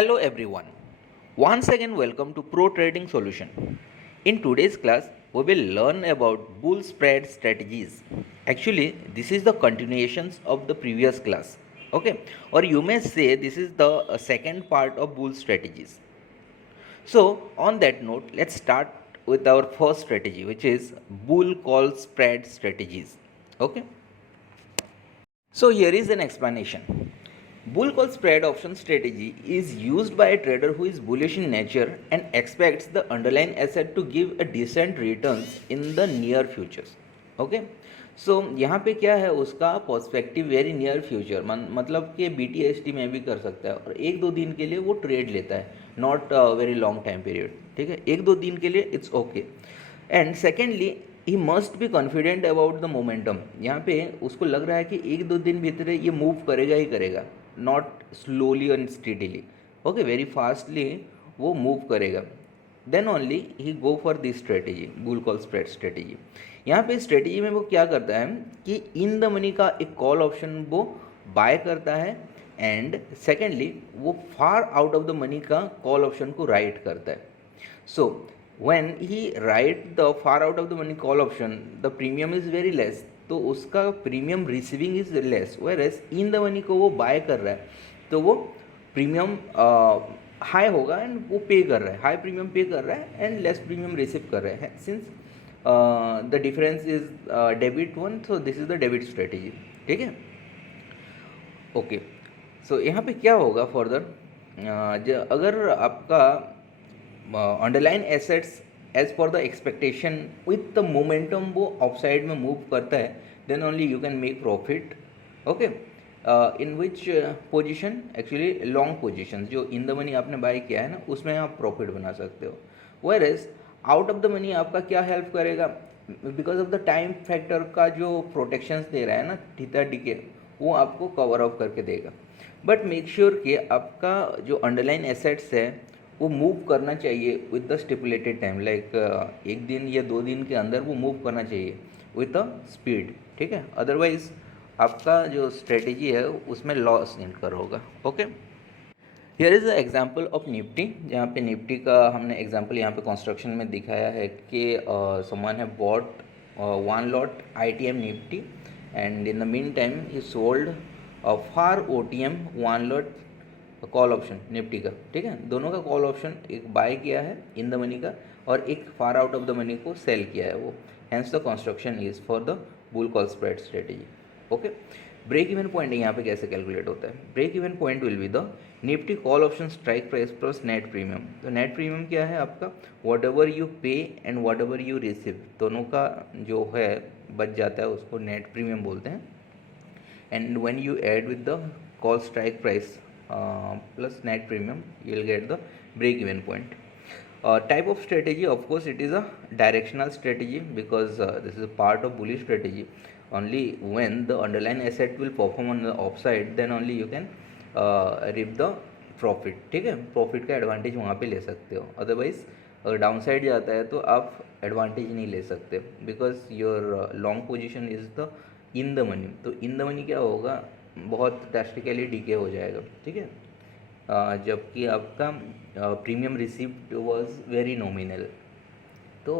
Hello everyone. Once again welcome to Pro Trading Solution. In today's class we will learn about bull spread strategies. Actually this is the continuations of the previous class. Okay, or you may say this is the second part of bull strategies. So on that note, let's start with our first strategy, which is bull call spread strategies. Okay. So here is an explanation. Bull call spread option strategy is used by a trader who is bullish in nature and expects the underlying asset to give a decent returns in the near futures. Okay. सो यहाँ पे क्या है उसका perspective very near future मतलब कि BTST में भी कर सकता है और एक दो दिन के लिए वो ट्रेड लेता है, not very long time period. ठीक है, एक दो दिन के लिए it's okay. And secondly he must be confident about the momentum. यहाँ पे उसको लग रहा है कि एक दो दिन भीतर ये मूव करेगा ही करेगा, not slowly and steadily. Okay, very fastly वो मूव करेगा. Then only he go for this strategy, bull call spread strategy. यहाँ पे स्ट्रेटेजी में वो क्या करता है कि इन द मनी का एक कॉल ऑप्शन वो बाय करता है एंड सेकेंडली वो फार आउट ऑफ द मनी का कॉल ऑप्शन को राइट करता है. सो when he write the far out of the money call option, the premium is very less, तो उसका premium receiving is less. whereas in the money को वो bye कर रहा है तो वो प्रीमियम हाई होगा एंड वो पे कर रहा है, हाई प्रीमियम पे कर रहा है एंड लेस प्रीमियम रिसीव कर रहा है. Since the difference is debit one, so this is the debit strategy. ठीक है, ओके. सो यहाँ पे क्या होगा फर्दर, अगर आपका underline assets as per the expectation with the momentum वो ऑफसाइड में मूव करता है, then only you can make profit. Okay, in which position, actually long position जो इन द मनी आपने बाय किया है ना उसमें आप प्रॉफिट बना सकते हो. Whereas out of the money आपका क्या हेल्प करेगा, because of the time factor का जो प्रोटेक्शंस दे रहा है ना थीटा डीके, वो आपको कवर ऑफ करके देगा. बट मेक श्योर कि आपका जो अंडरलाइन एसेट्स है वो मूव करना चाहिए with the stipulated time, like एक दिन या दो दिन के अंदर वो मूव करना चाहिए विद द स्पीड. ठीक है, अदरवाइज आपका जो स्ट्रेटेजी है उसमें लॉस इनकर होगा. Okay, here is the example of Nifty, जहाँ पे निफ्टी का हमने एग्जांपल यहाँ पे कंस्ट्रक्शन में दिखाया है कि समवन है bought one lot ITM Nifty and in the mean time he sold far OTM one lot call option Nifty का. ठीक है, दोनों का कॉल ऑप्शन एक बाय किया है इन द मनी का और एक far out of the money को सेल किया है वो. Hence the construction is for the bull call spread strategy. Okay, break even point यहाँ पे कैसे कैलकुलेट होता है. Break even point will be the Nifty call option strike price plus net premium. तो नेट प्रीमियम क्या है आपका, whatever you pay and whatever you receive, दोनों का जो है बच जाता है उसको नेट प्रीमियम बोलते हैं. And when you add with the call strike price plus net premium, you will get the break even point. Type of strategy, of course it is a directional strategy because this is a part of bullish strategy. Only when the underlying asset will perform on the upside, then only you can reap the profit. ठीक है, profit का advantage वहाँ पे ले सकते हो. Otherwise अगर down side जाता है तो आप एडवांटेज नहीं ले सकते because your long position is the in the money. तो इन द मनी क्या होगा, बहुत ड्रास्टिकली डीके हो जाएगा. ठीक है, जबकि आपका premium received was very nominal. तो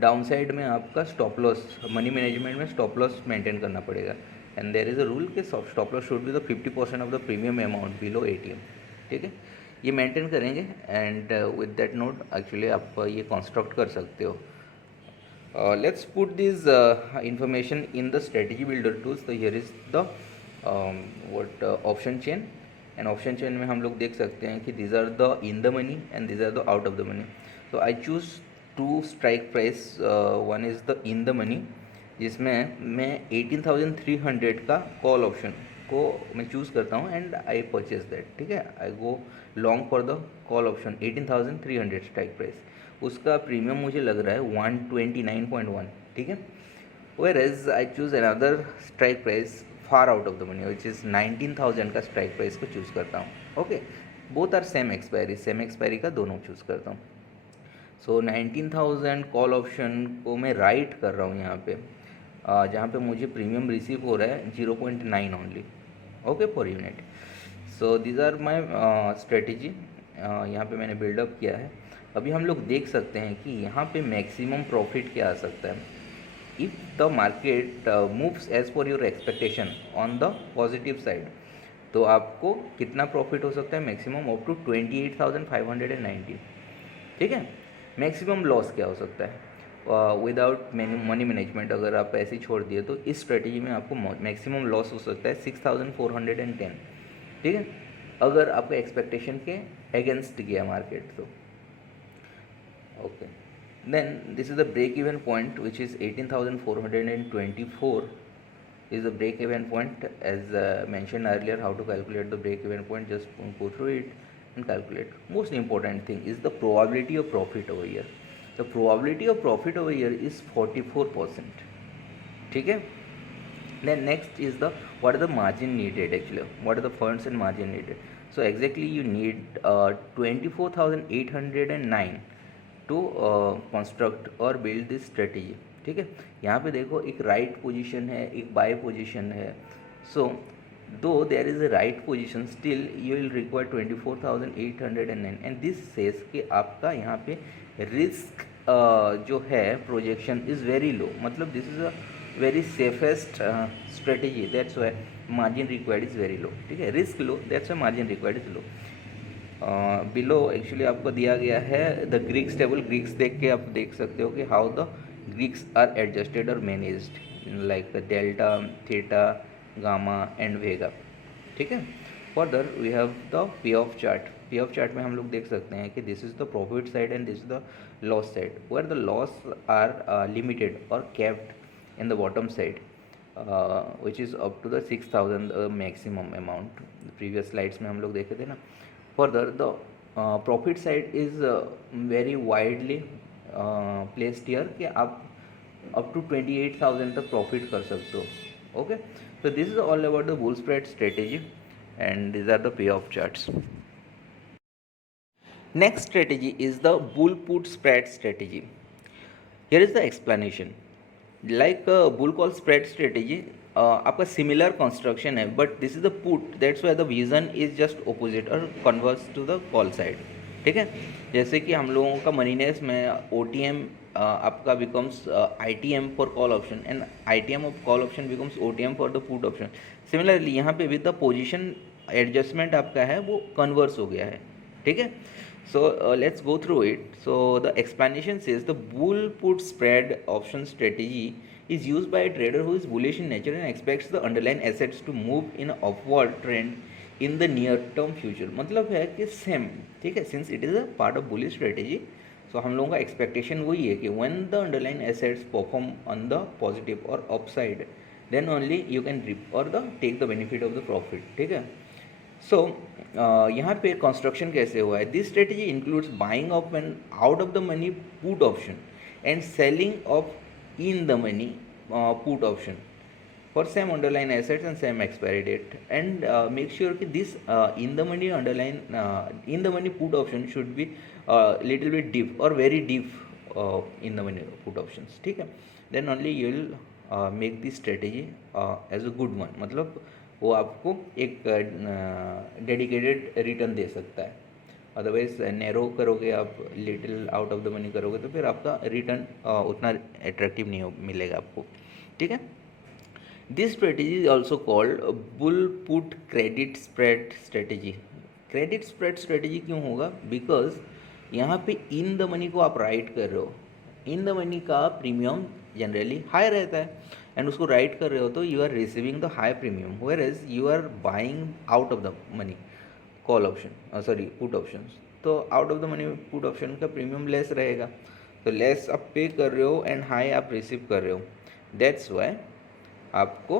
डाउन साइड में आपका स्टॉप लॉस, मनी मैनेजमेंट में स्टॉप लॉस मेंटेन करना पड़ेगा. And there is a rule कि stop loss should be the 50% of the premium amount below ATM. ठीक है, ये मेंटेन करेंगे and with that note actually आप ये कंस्ट्रक्ट कर सकते हो. Let's put this information in the strategy builder tools. तो here is the option chain. And option chain में हम लोग देख सकते हैं कि these are the in the money and these are the out of the money. तो I choose two strike price. One is the in the money जिसमें मैं 18,300 का कॉल ऑप्शन को मैं चूज़ करता हूँ एंड आई परचेज दैट. ठीक है, I go long for the call option 18,300 strike price. उसका प्रीमियम मुझे लग रहा है 129.1. ठीक है, whereas I choose another strike price far out of the money which is 19,000 का स्ट्राइक प्राइस को चूज़ करता हूँ. Okay, both are same expiry का दोनों चूज़ करता हूँ. सो 19,000 कॉल ऑप्शन को मैं राइट कर रहा हूँ यहाँ पे, जहाँ पे मुझे प्रीमियम रिसीव हो रहा है 0.9 ओनली. ओके, पर unit. So these are my strategy, यहाँ पे मैंने बिल्डअप किया है। अभी हम लोग देख सकते हैं कि यहाँ पे मैक्सिमम प्रॉफिट क्या आ सकता है। If the market moves as per your expectation on the positive side, तो आपको कितना प्रॉफिट हो सकता है, मैक्सिमम अप टू 28,590। ठीक है। मैक्सिमम लॉस क्या हो सकता है विदाउट मनी मैनेजमेंट, अगर आप ऐसे ही छोड़ दिए तो इस स्ट्रेटेजी में आपको मैक्सिमम लॉस हो सकता है 6,410। ठीक है, अगर आपका एक्सपेक्टेशन के अगेंस्ट गया मार्केट तो। Okay, then this is the break even point, which is 18,424 is the break even point. As mentioned earlier, how to calculate the break even point, just go through it and calculate. Most important thing is the probability of profit over here. The probability of profit over here is 44%. ठीक है। Then next is the what are the margin needed, actually what are the funds and margin needed. So exactly you need 24,809 to construct और build this strategy. ठीक है, यहाँ पे देखो एक right position है, एक बाय पोजीशन है। So though there is a right position, still you will require 24,809 and this says कि आपका यहाँ पे रिस्क जो है प्रोजेक्शन इज़ वेरी लो, मतलब this is a very safest strategy, that's why margin required is very low. ठीक है, risk low, that's why margin required is low. Below actually आपको दिया गया है द ग्रीक्स टेबल। ग्रीक्स देख के आप देख सकते हो कि how the Greeks are adjusted और managed like delta, theta, gamma and vega. ठीक है, फर्दर वी हैव द पे of chart. Pay of chart में हम लोग देख सकते हैं कि this is the profit side and this is the loss side, where the loss are limited और kept in the bottom side, which is up to the 6,000 maximum amount. Previous slides में हम लोग देखे थे ना। Further, the profit side is very widely placed here कि आप up to 28,000 तक प्रॉफिट कर सकते हो। Okay, so this is all about the bull spread strategy and these are the payoff charts. Next strategy is the bull put spread strategy. Here is the explanation. Like bull call spread strategy, आपका similar construction है but this is the put, that's why the vision is just opposite और converse to the call side. ठीक है, जैसे कि हम लोगों का मनीनेस में ओ टी एम आपका becomes I T M for call option and I T M of call option becomes O T M for the put option. Similarly यहाँ पे विद द पोजिशन एडजस्टमेंट आपका है वो converse हो गया है। ठीक है, so let's go through it. So the explanation says the bull put spread option strategy is used by a trader who is bullish in nature and expects the underlying assets to move in an upward trend in the near term future. मतलब है कि same, ठीक है, since it is a part of bullish strategy, so हम लोगों का expectation वही है कि when the underlying assets perform on the positive or upside, then only you can reap or the take the benefit of the profit. ठीक है, सो यहाँ पे कंस्ट्रक्शन कैसे हुआ है। This strategy includes buying of an out of the money put option and selling of in the money put option for same underline assets and same expiry date and make sure कि this in the money underline in the money put option should be little bit deep और very deep in the money put option. ठीक है, then only you will make this strategy as a good one, मतलब वो आपको एक dedicated return दे सकता है। Otherwise narrow करोगे आप, little out of the money करोगे तो फिर आपका रिटर्न उतना अट्रैक्टिव नहीं मिलेगा आपको। ठीक है, this strategy is also called bull put credit spread strategy. Credit spread strategy क्यों होगा, बिकॉज यहाँ पे इन द मनी को आप राइट कर रहे हो, इन द मनी का प्रीमियम जनरली हाई रहता है एंड उसको राइट कर रहे हो तो you are receiving the high premium, whereas you are buying out of the money call option, sorry put option, तो out of the money put option का premium less रहेगा, तो लेस आप पे कर रहे हो एंड हाई आप रिसीव कर रहे हो। दैट्स वाई आपको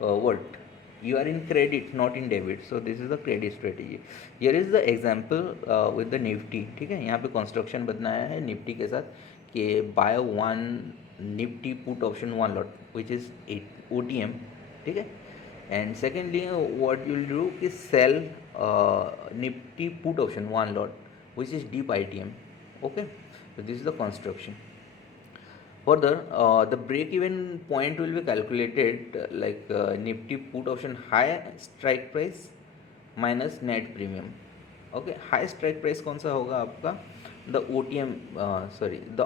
what you are in credit not in debit, so this is the credit strategy. Here is the example with the Nifty. ठीक है, यहाँ पे कंस्ट्रक्शन बनाया है निफ्टी के साथ कि buy one Nifty put option one lot which is O T M. ठीक है, and secondly what you will do कि sell Nifty put option one lot which is deep I T M. Okay, so this is the construction. Further, the break even point will be calculated like Nifty put option high strike price minus net premium. Okay, high strike price कौन सा होगा आपका? The O T M, sorry, the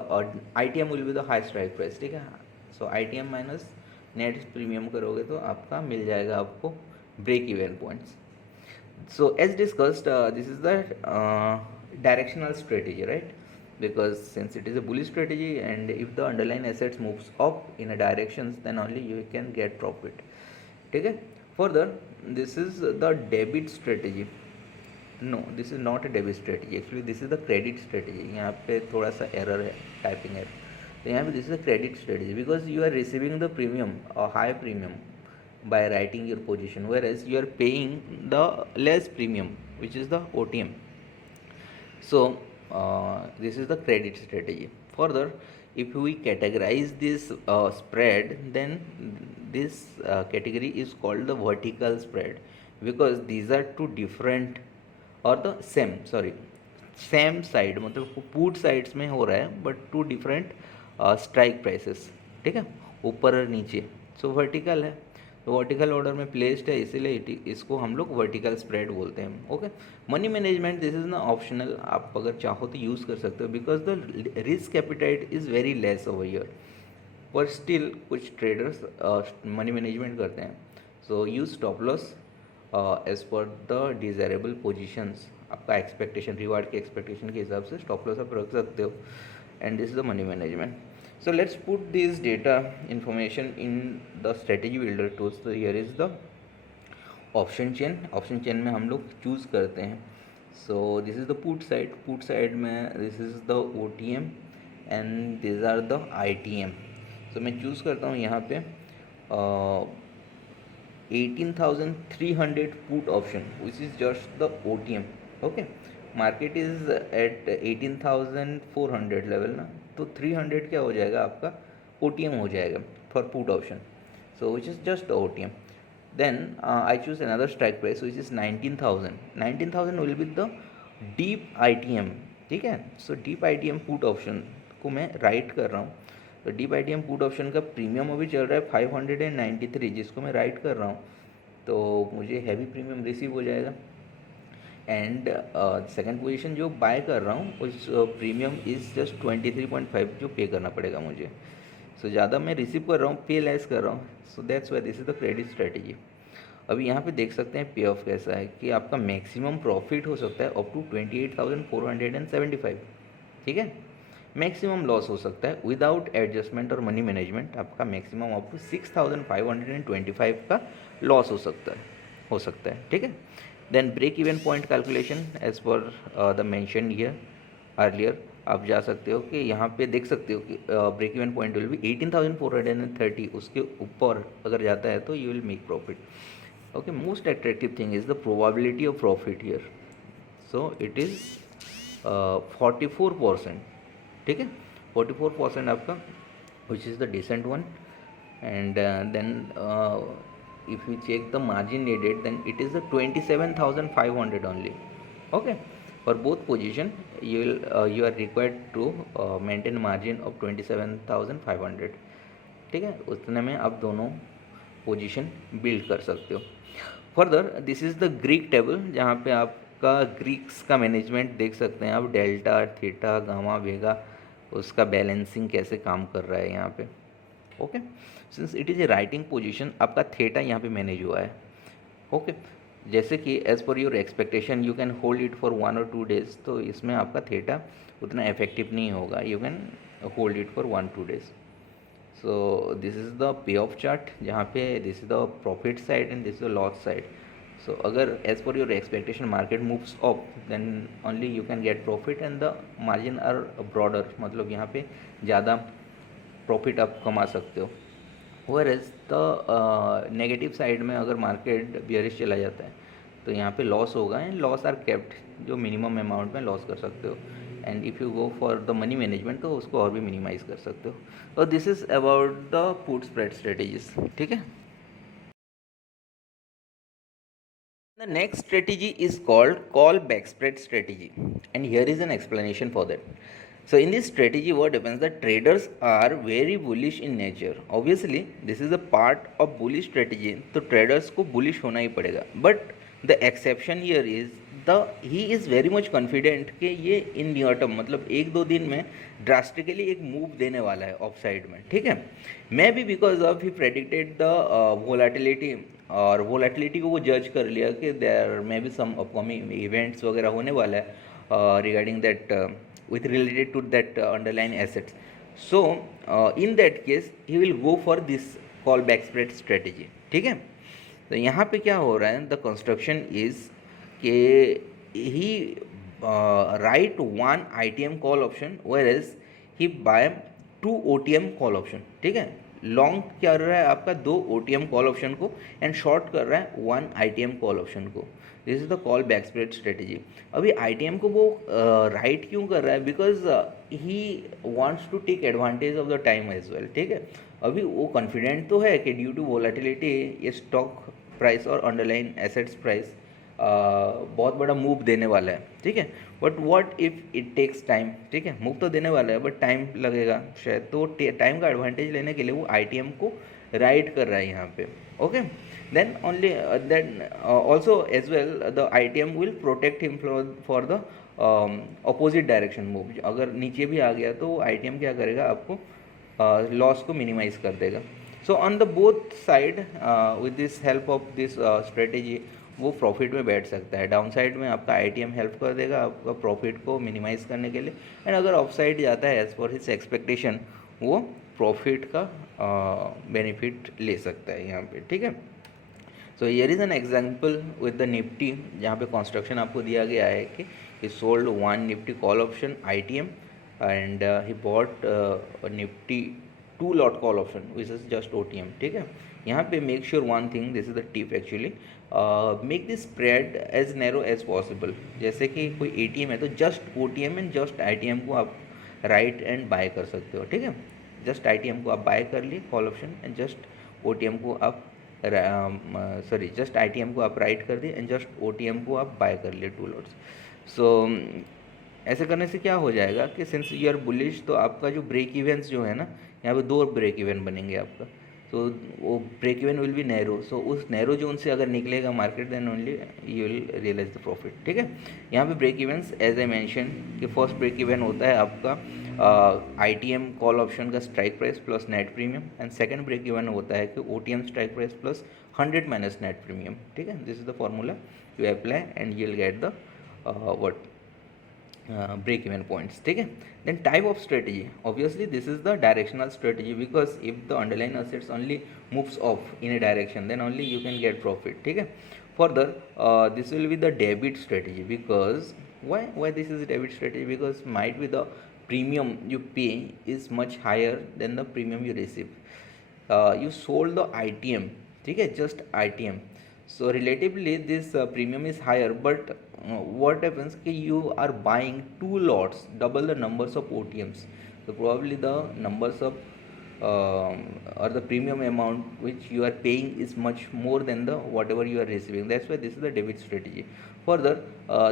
I T M will be the high strike price. ठीक है, so I T M minus net premium करोगे तो आपका मिल जाएगा आपको break even points. So as discussed, this is the directional strategy, right? Because since it is a bullish strategy, and if the underlying assets moves up in a directions, then only you can get profit. ठीक है. Further, this is the debit strategy. No, this is not a debit strategy. Actually, this is the credit strategy. यहाँ पे थोड़ा सा error है, typing error. तो यहाँ पे this is a credit strategy because you are receiving the premium, a high premium, by writing your position, whereas you are paying the less premium, which is the OTM. So this is the credit strategy. Further, if we categorize this spread, then this category is called the vertical spread, because these are two different और the same, sorry, same side, मतलब put sides में हो रहा है but two different strike prices. ठीक है, ऊपर और नीचे. सो वर्टिकल है, तो वर्टिकल ऑर्डर में प्लेस्ड है, इसीलिए इसको हम लोग वर्टिकल स्प्रेड बोलते हैं. Okay, money management, this is ना ऑप्शनल, आप अगर चाहो तो यूज़ कर सकते हो because the risk appetite is very less over year. पर स्टिल कुछ ट्रेडर्स मनी मैनेजमेंट करते हैं. So use stop loss as per the desirable positions. आपका एक्सपेक्टेशन, रिवार्ड के एक्सपेक्टेशन के हिसाब से स्टॉप लॉस आप रख सकते हो. And this is the money management. So let's put this data information in the strategy builder tools. So here is the option chain. Option chain में हम लोग choose करते हैं. So this is the put side. Put side में this is the OTM and these are the ITM. So मैं choose करता हूँ यहाँ पे 18,300 put option, which is just the OTM. Okay, market is at 18,400 level ना, तो 300 क्या हो जाएगा आपका OTM हो जाएगा for put option. So which is just the OTM. Then I choose another strike price which is 19,000. 19,000 will be the deep ITM. ठीक है, so deep ITM put option को मैं राइट कर रहा हूँ. तो डीप ITM पुट ऑप्शन का प्रीमियम अभी चल रहा है 593, जिसको मैं राइट कर रहा हूँ, तो मुझे हैवी प्रीमियम रिसीव हो जाएगा. एंड सेकंड पोजीशन जो बाय कर रहा हूँ उस प्रीमियम इज़ जस्ट 23.5 जो पे करना पड़ेगा मुझे. सो ज़्यादा मैं रिसीव कर रहा हूँ, पे लेस कर रहा हूँ. So that's why this is the credit strategy. अभी यहाँ पे देख सकते हैं पे ऑफ कैसा है कि आपका मैक्सिमम प्रॉफिट हो सकता है अप टू 28,475. ठीक है, मैक्सिमम लॉस हो सकता है विदाउट एडजस्टमेंट और मनी मैनेजमेंट आपका मैक्सिमम अप टू 6,525 का लॉस हो सकता है. ठीक है. Then break even point calculation as per the mention here earlier. आप जा सकते हो कि यहाँ पे देख सकते हो कि break even point will be 18,430. उसके ऊपर अगर जाता है तो you will make profit. Okay, most attractive thing is the probability of profit here. So it is 44%. ठीक है, 44% आपका, which is the decent one. And then if you check the margin needed, then it is the 27,500 only. Okay, for both position you are required to maintain margin of 27,500. ठीक है, उतने में आप दोनों position build कर सकते हो. Further this is the Greek table, जहाँ पे आपका ग्रीक्स का मैनेजमेंट देख सकते हैं आप. डेल्टा, थीटा, गामा, वेगा, उसका बैलेंसिंग कैसे काम कर रहा है यहाँ पे. Okay, since it is A writing position, आपका थीटा यहाँ पे मैनेज हुआ है. ओके, जैसे कि as per your expectation you can hold it for 1 और 2 days, तो इसमें आपका थीटा उतना इफेक्टिव नहीं होगा. You can hold it for 1-2 days. So this is the पे ऑफ चार्ट, जहाँ पे this is the profit side and this is the loss side. So अगर as per your expectation market moves up, then only you can get profit and the margin are broader, मतलब यहाँ पे ज़्यादा profit आप कमा सकते हो. whereas the negative side में अगर मार्केट बियरिश चला जाता है तो यहाँ पे लॉस होगा. एंड लॉस आर केप्ट, जो मिनिमम अमाउंट में लॉस कर सकते हो. And if you go for the money management तो उसको और भी मिनिमाइज कर सकते हो. और this is about the put spread strategies. ठीक है. The next strategy is called call back spread strategy, and here is an explanation for that. So in this strategy what happens, the traders are very bullish in nature. Obviously this is a part of bullish strategy, तो traders को bullish होना ही पड़ेगा. But the exception here is the he is very much confident कि ये in near term मतलब एक दो दिन में ड्रास्टिकली एक मूव देने वाला है ऑफ साइड में, ठीक है। Maybe because of he predicted the volatility, और वोलाटिलिटी को वो जज कर लिया कि there may be some upcoming events वगैरह होने वाला है regarding that with related to that underlying assets. So in that case he will go for this call back spread strategy, ठीक है। तो यहाँ पे क्या हो रहा है, द कंस्ट्रक्शन इज के he write one I T M call option whereas he buy two O T M call option, ठीक है। लॉन्ग क्या कर रहा है आपका दो O T M call option को एंड शॉर्ट कर रहा है one I T M call option को। This is the call back spread strategy. अभी आई टी एम को वो राइट क्यों कर रहा है, because he wants to take advantage of the time as well, ठीक है। अभी वो कॉन्फिडेंट तो है कि ड्यू टू वोलेटिलिटी ये स्टॉक प्राइस और अंडरलाइन एसेट्स प्राइस बहुत बड़ा मूव देने वाला है, ठीक है। But what if it takes time, ठीक है। मूव तो देने वाला है बट टाइम लगेगा शायद, तो टाइम का एडवांटेज लेने के लिए वो आई टी एम को राइट कर रहा है यहाँ पे, okay. Then only then also as well the I T M will protect him for the opposite direction move. अगर नीचे भी आ गया तो आई टी एम क्या करेगा, आपको लॉस को मिनिमाइज कर देगा। So on the both side with this help of this strategy वो प्रॉफिट में बैठ सकता है। डाउन साइड में आपका आई टी एम हेल्प कर देगा आपका प्रॉफिट को मिनिमाइज करने के लिए, एंड अगर ऑफ साइड जाता है एज पर हिज एक्सपेक्टेशन वो प्रॉफिट का बेनिफिट ले सकता है यहाँ पे, ठीक है। So here is an example with the Nifty, जहाँ पे कंस्ट्रक्शन आपको दिया गया है कि he sold one Nifty call option I T M and he bought Nifty two lot call option which is just O T M, ठीक है। यहाँ पे make sure one thing, this is the tip actually, make this spread as narrow as possible. जैसे कि कोई A T M है तो just O T M and just I T M को आप राइट एंड बाय कर सकते हो, ठीक है। जस्ट आई टी एम को आप बाय कर लिए call option and just O T M को आप जस्ट आई टी एम को आप राइट कर दिए and just O T M को आप बाय कर लिए टू लॉट्स। सो ऐसे करने से क्या हो जाएगा कि सिंस यू आर बुलिश तो आपका जो ब्रेक इवेंट्स जो है ना, यहाँ पे दो ब्रेक इवेंट बनेंगे आपका, तो वो break even will be narrow. So उस नैरो जोन से अगर निकलेगा market then only you will realise the profit, ठीक है। यहाँ पे break events as I mention कि फर्स्ट ब्रेक इवन होता है आपका I T M call option का strike price plus net premium, and second break even होता है कि O T M strike price plus 100 minus net premium, ठीक है। This is the formula you apply and you will get the what break even points, ठीक है। then type of strategy, obviously this is the directional strategy because if the underlying assets only moves off in a direction then only you can get profit, ठीक है। further this will be the debit strategy because why this is a debit strategy, because might be the premium you pay is much higher than the premium you receive. You sold the ITM, ठीक है, just ITM, so relatively this premium is higher, but what happens कि you are buying two lots, double the numbers of OTMs, so probably the numbers of or the premium amount which you are paying is much more than the whatever you are receiving. That's why this is the debit strategy. Further,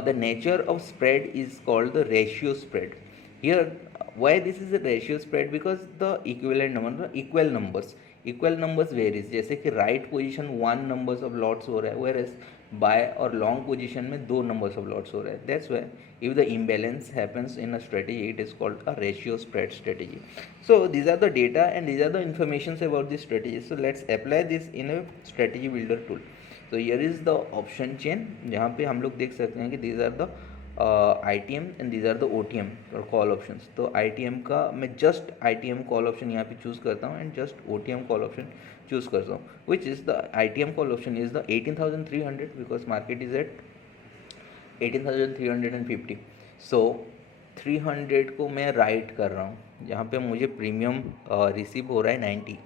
the nature of spread is called the ratio spread. Here why this is a ratio spread, because the equivalent number equal numbers varies, जैसे कि right position one numbers of lots हो रहा है whereas bye और long position में दो numbers of lots हो रहा है। That's Y if the imbalance happens in a strategy it is called a ratio spread strategy. So these are the data and these are the informations about this strategy. So let's apply this in a strategy builder tool. So here is the option chain, जहाँ पे हम लोग देख सकते हैं कि these are the ITM and these are the OTM और call options. तो ITM का मैं जस्ट ITM कॉल ऑप्शन यहाँ पे चूज़ करता हूँ and just OTM call option choose करता हूँ, which is the ITM call option is the 18,300 because market is at 18,350। So 300 को मैं राइट कर रहा हूँ, जहाँ पे मुझे प्रीमियम रिसीव हो रहा है 90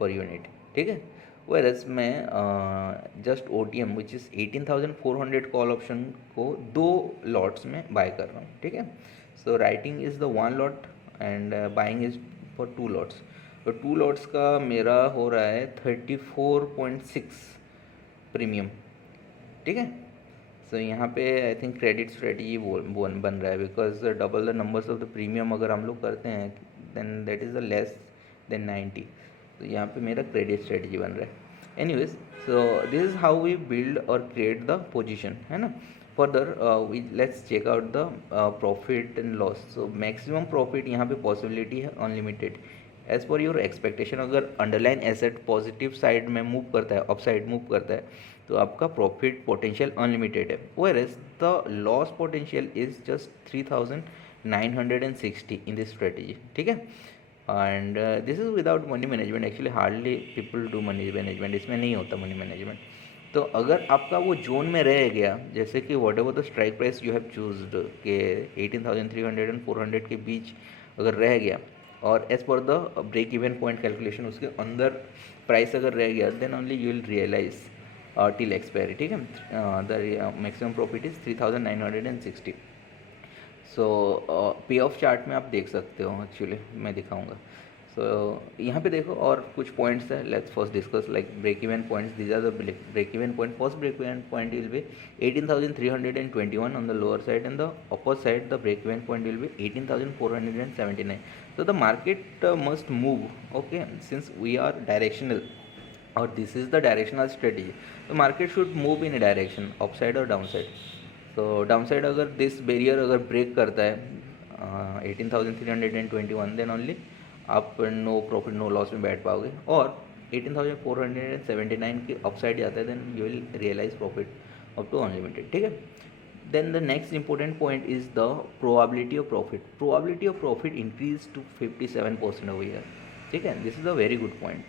पर यूनिट, ठीक है। वेरस मैं just O T M which is 18,400 call option को दो लॉट्स में बाय कर रहा हूँ, ठीक है। So writing is the one lot and buying is for two lots. तो टू लॉट्स का मेरा हो रहा है 34.6 प्रीमियम, ठीक है। सो यहाँ पे आई थिंक क्रेडिट स्ट्रेटजी बन रहा है because double the numbers of the premium अगर हम लोग करते हैं then that is the less than 90। तो यहाँ पे मेरा क्रेडिट स्ट्रेटजी बन रहा है। Anyways, so this is how we build or create the position, है ना. Further, we let's check out the profit and loss. So maximum profit यहाँ पे possibility है unlimited. As per your expectation, अगर underlying asset positive side में move करता है, upside move करता है, तो आपका profit potential unlimited है. Whereas the loss potential is just 3,960 in this strategy. ठीक है. And this is without money management. Actually hardly people do money management, इसमें नहीं होता मनी मैनेजमेंट. तो अगर आपका वो जोन में रह गया, जैसे कि whatever the strike price you have chosen के 18,300 एंड 400 के बीच अगर रह गया, और as per the break even point calculation उसके अंदर प्राइस अगर रह गया, then only you will realise till expiry. ठीक है. The maximum profit is 3,960. So pay of chart में आप देख सकते हो. एक्चुअली मैं दिखाऊंगा. सो यहाँ पे देखो और कुछ पॉइंट्स है. Let's first discuss like break even points. These are the break even point. First break even point will be 18,321 on the lower side, and the upper side the break even point will be 18,479. So the market must move, okay, since we are directional, or this is the directional strategy. The market should move in a direction, upside or downside. तो down side अगर this barrier अगर break करता है 18,321, then only आप no profit no loss में बैठ पाओगे. और 18,479 की अपसाइड जाता है, then you will realise profit up to unlimited. ठीक है. Then the next important point is the probability of profit. Probability of profit increase to 57% over year. ठीक है. This is a very good point.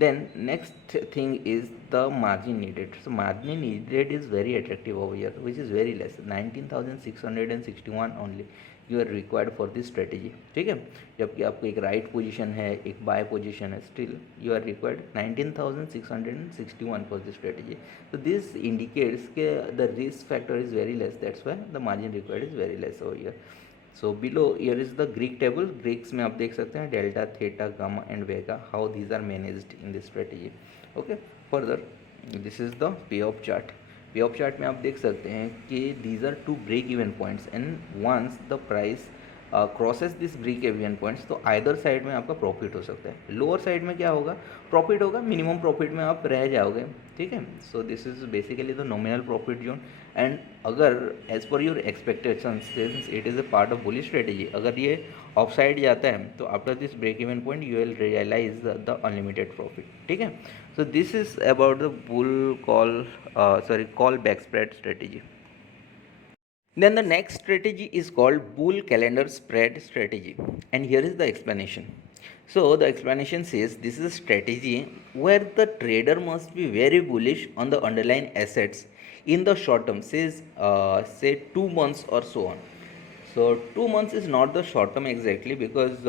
Then next thing is the margin needed. So margin needed is very attractive over here, which is very less, 19,661 only you are required for this strategy. ठीक है. जबकि आपको एक right position है, एक buy position है, still you are required 19,661 for this strategy. So this indicates के the risk factor is very less, that's why the margin required is very less over here. So below here is the Greek table. Greeks में आप देख सकते हैं delta, theta, gamma and vega, how these are managed in this strategy. Okay. Further this is the पे of chart. Pay of chart में आप देख सकते हैं कि these are two break even points, and once the price crosses this break even points, तो either side में आपका प्रॉफिट हो सकता है. लोअर साइड में क्या होगा, प्रॉफिट होगा, मिनिमम प्रॉफिट में आप रह जाओगे. ठीक है. So this is basically the nominal profit zone. And अगर as per your expectation, since it is a part of bullish strategy, अगर ये ऑफ साइड जाता है, तो after this break even point you will realise the unlimited profit. ठीक है. So this is about the bull call back spread strategy. Then the next strategy is called bull calendar spread strategy, and here is the explanation. So the explanation says this is a strategy where the trader must be very bullish on the underlying assets in the short term, says say 2 months or so on. So 2 months is not the short term exactly, because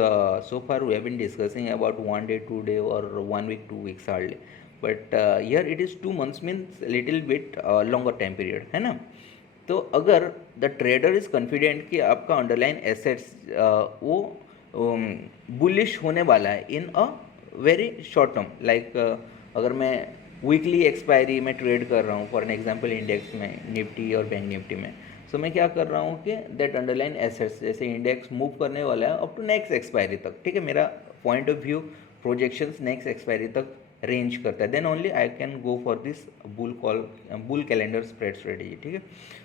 so far we have been discussing about 1 day, 2 day, or 1 week, 2 weeks hardly. But here it is 2 months, means a little bit longer time period, है ना. तो अगर the trader is confident कि आपका underline assets वो bullish होने वाला है in a very short term, like अगर मैं वीकली एक्सपायरी में ट्रेड कर रहा हूँ, फॉर एन एग्जांपल इंडेक्स में, निफ्टी और बैंक निफ्टी में, सो मैं क्या कर रहा हूँ कि दैट अंडरलाइन एसेट्स, जैसे इंडेक्स मूव करने वाला है अप टू नेक्स्ट एक्सपायरी तक. ठीक है. मेरा point of view projections next expiry तक रेंज करता है, then only I can go for this bull calendar spread strategy. ठीक है.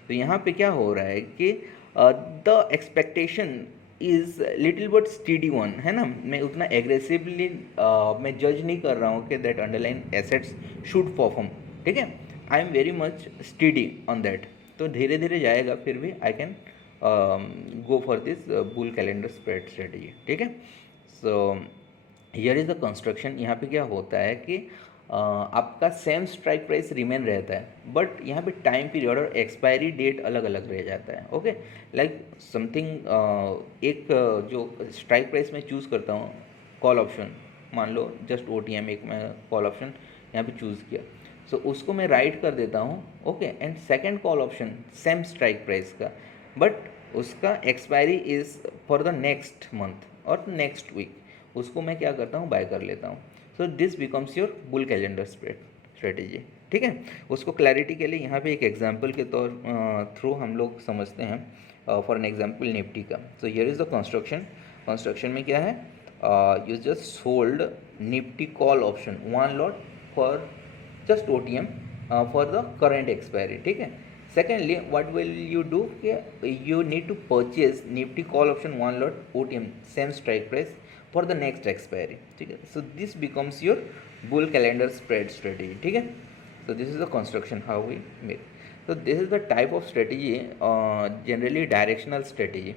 तो यहाँ पे क्या हो रहा है कि the expectation is little but steady one, है ना. मैं उतना एग्रेसिवली मैं जज नहीं कर रहा हूँ कि that underline assets should perform. ठीक है. I am very much steady on that. तो धीरे धीरे जाएगा, फिर भी आई can go for this bull calendar spread strategy. ठीक है. So here is the construction. यहाँ पे क्या होता है कि आपका सेम स्ट्राइक प्राइस रिमेन रहता है, बट यहाँ पे टाइम पीरियड और एक्सपायरी डेट अलग अलग रह जाता है. ओके. लाइक समथिंग एक जो स्ट्राइक प्राइस में चूज़ करता हूँ कॉल ऑप्शन, मान लो जस्ट OTM एक मैं कॉल ऑप्शन यहाँ पे चूज़ किया, सो उसको मैं राइट कर देता हूँ. Okay. And second call option same strike price का, बट उसका expiry is for the next month और नेक्स्ट वीक, उसको मैं क्या करता हूँ, बाय कर लेता हूँ. So this becomes your bull calendar spread strategy. ठीक है. उसको क्लैरिटी के लिए यहाँ पे एक एग्जांपल के थ्रू हम लोग समझते हैं. फॉर एन एग्जांपल निफ्टी का. सो हियर इज़ द कंस्ट्रक्शन में क्या है, you just sold Nifty call option 1 lot for just OTM for the current expiry. ठीक है. Secondly, what will you do? You need to purchase Nifty call option one lot OTM same strike price for the next expiry. ठीक है. So this becomes your bull calendar spread strategy. ठीक है. So this is the construction how we make. So this is the type of strategy, generally directional strategy.